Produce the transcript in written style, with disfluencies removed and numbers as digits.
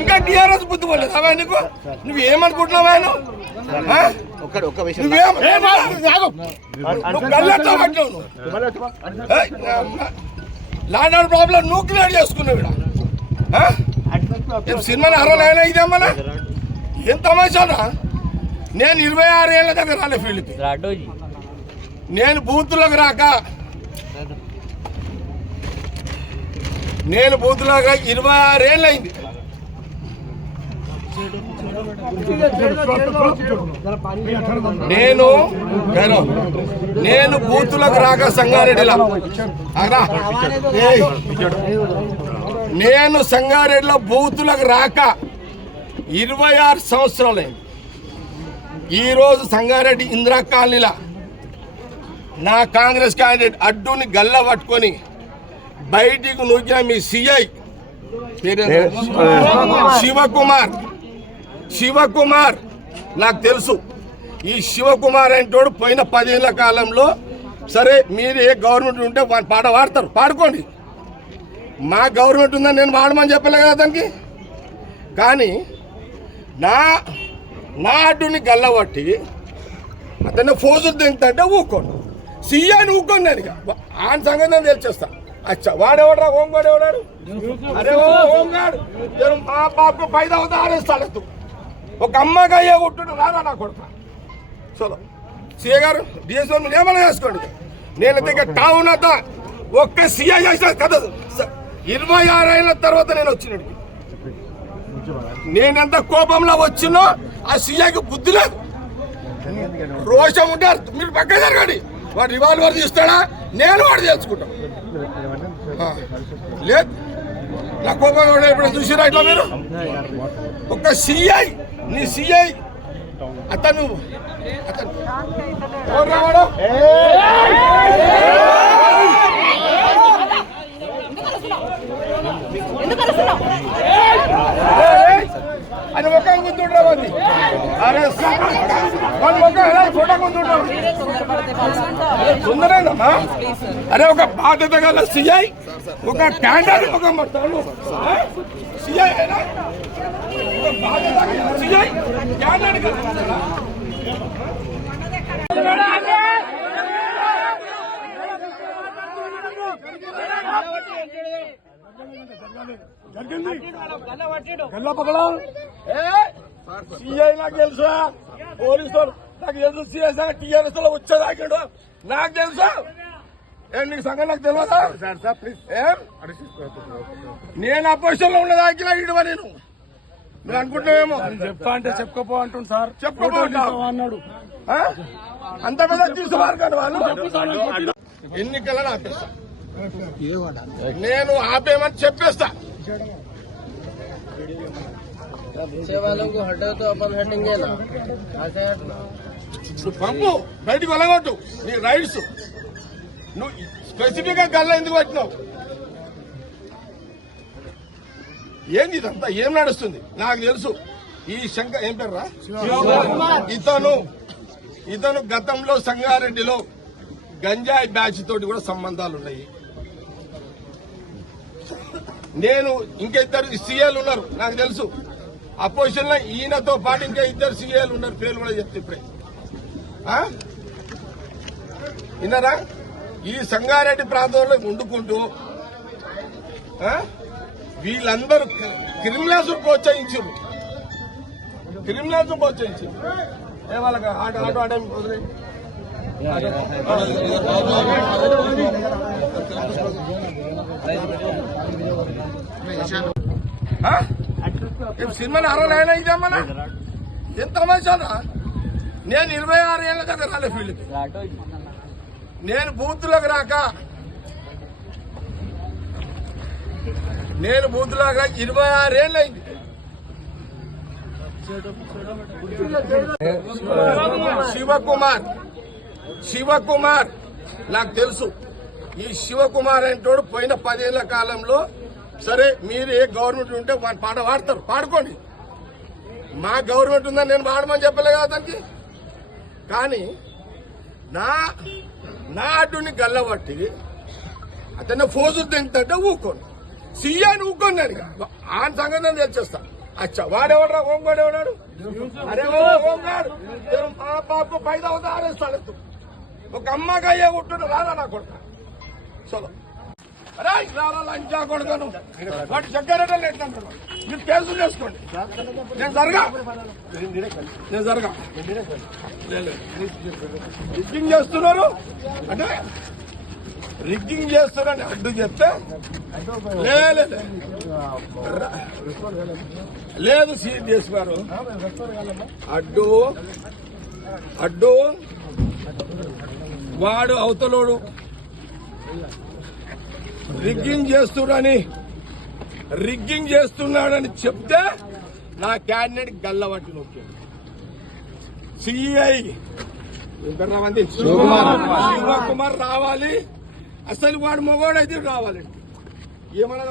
ఇంకా టీఆర్ఎస్ బుద్ధి పోలేదు అవా నీకు? నువ్వేమనుకుంటున్నావా? ల్యాండ్ ఆర్డర్ ప్రాబ్లం నువ్వు క్లియర్ చేసుకున్నావు. సినిమాని అరవైనా ఇదేమన్నా ఏం తమాషానా? నేను 26 ఏళ్ళ దగ్గర రాలే ఫీల్డ్కి. నేను బూత్లోకి రాక 26 ఏళ్ళు అయింది. నేను బూత్లోకి రాక సంగారెడ్డిలో బూతులకు రాక 26 సంవత్సరాలైంది. ఈరోజు సంగారెడ్డి ఇందిరా కాలనీలా నా కాంగ్రెస్ క్యాండిడేట్ అడ్డుని గల్ల పట్టుకొని బయటికి నూకిన మీ సిఐ శివకుమార్ నాకు తెలుసు. ఈ శివకుమార్ అంటోడు పోయిన 10 ఏళ్ల కాలంలో సరే మీరు ఏ గవర్నమెంట్ ఉంటే పాట పాడతారు, పాడుకోండి. మా గవర్నమెంట్ ఉందని నేను వాడమని చెప్పలే కదా దానికి. కానీ నా అడ్డుని గల్లబట్టి అతన్ని ఫోజులు తింటే ఊక్కోండి, సీఐని ఊక్కోండి. నేను ఆయన సంగతి నేను తెలిచేస్తా. అచ్చా వాడేవాడు హోంగాడు ఎవడాడు? అరే హోంగాడు మా బాబు 5 అవుతా ఆరేస్తాడు. ఒక అమ్మగా అయ్యే కొట్టు రారా నా కొడుకు. చలో సీఏ గారు డిఎస్ఓ మీరు ఏమైనా చేసుకోండి. నేనైతే ఇక టౌన్ అంతా ఒక్క సీఐ చేసిన కదా. 26 ఏళ్ళ తర్వాత నేను వచ్చినట్టు నేనెంత కోపంలో వచ్చినో ఆ సీఐకి బుద్ధి లేదు, రోషం ఉంటారు. మీరు పక్క జరగండి. వాడు రివాల్వర్ తీస్తాడా? నేను వాడు తెలుసుకుంటాను. లేదు నా కోపం ఇప్పుడు చూసిరా ఇట్లా మీరు. ఒక సిఐ నీ సిఐ అతను రావాడు. అని ఒక ముందుండవండి. అరే ఫోటో ముందుండమ్మా. అరే ఒక బాధ్యత గల సిఐ ఒక క్యాండిడేట్ ఒక సిఐ సిఐ క్యాండిడేట్ గల్లా పక్కన సిఐ నాకు తెలుసా, పోలీసు నాకు తెలుసు. సిఐ సంగ టీఆర్ఎస్ లో వచ్చేదాకాడు నాకు తెలుసా. నీకు సంగతి నాకు తెలియదా? నేను అపోజిషన్ లో ఉన్నదాకిలా ఇడువా నేను. మీరు అనుకుంటున్నావేమో చెప్తా అంటే చెప్పుకోపో అంటుంది సార్. చెప్పుకోపో అన్నాడు. అంత పెద్ద తీసుకోవాలి కానీ వాళ్ళు ఎన్నికలను ఆపేస్తా. నేను ఆపేమని చెప్పేస్తా. నువ్వు పంపు బయటకు వెళ్ళగొట్టు నీ రైట్స్. నువ్వు స్పెసిఫిక్ గా గల్లా ఎందుకు పెట్టినావు? ఏంది ఇదంతా? ఏం నడుస్తుంది నాకు తెలుసు. ఈ శంకర్ ఏం పేర్రా ఇతను గతంలో సంగారెడ్డిలో గంజాయి బ్యాచ్ తోటి కూడా సంబంధాలు ఉన్నాయి. నేను ఇంకా 2 సీఏలు ఉన్నారు నాకు తెలుసు. అపోజిషన్ లో ఈయనతో పాటు ఇంకా 2 సీఏలు ఉన్నారు. పేర్లు కూడా చెప్తే ఇప్పుడే విన్నారా? ఈ సంగారెడ్డి ప్రాంతంలో వండుకుంటూ వీళ్ళందరూ క్రిమినల్స్ ప్రోత్సహించారు. ఏ వాళ్ళకి ఆటో ఆడే వదిలే సినిమాని 60 ఇదేమన్నా ఏం తమాషానా? నేను 26 ఏళ్ళ దగ్గర రాలే ఫీల్డ్కి. నేను బూత్లోకి రాక 26 ఏళ్ళు అయింది. శివకుమార్ నాకు తెలుసు. ఈ శివకుమార్ అంటోడు పోయిన 10 ఏళ్ల కాలంలో సరే మీరు ఏ గవర్నమెంట్ ఉంటే పాట పాడతారు, పాడుకోండి. మా గవర్నమెంట్ ఉందని నేను వాడమని చెప్పలే కదా దానికి. కానీ నా అడ్డుని గల్లబట్టి అతన్ని ఫోజులు తింటే ఊక్కోండి, సీఎన్ ఊకొన్నాను ఆయన సంగతి నేను తెలిసేస్తా. అచ్చా వాడెవడరా హోంగాడు ఎవడాడు? అరే ఓ హోంగాడు మా బాబు 5 అవుతా ఆరేస్తాడు. ఒక అమ్మకి అయ్యే ఉంటున్నా రారా నా కొడుకు. చలో అరే రారా లంచా కొడుకను వాటి చక్కెరటలు ఎట్లంటాడు. మీరు కేసులు చేసుకోండి. నేను జరగా రిగ్గింగ్ చేస్తున్నారు అంటే రిగ్గింగ్ చేస్తున్నారని అడ్డు చెప్తే లేదు సీరియస్ గారు అడ్డు వాడు అవతలోడు రిగ్గింగ్ చేస్తున్నాడని చెప్తే నా క్యాండిడేట్ గల్లబట్టి నొక్కాడు. సిఐ శివకుమార్ రావాలి. అసలు వాడు మొగోడైతే రావాలండి. ఏమన్నా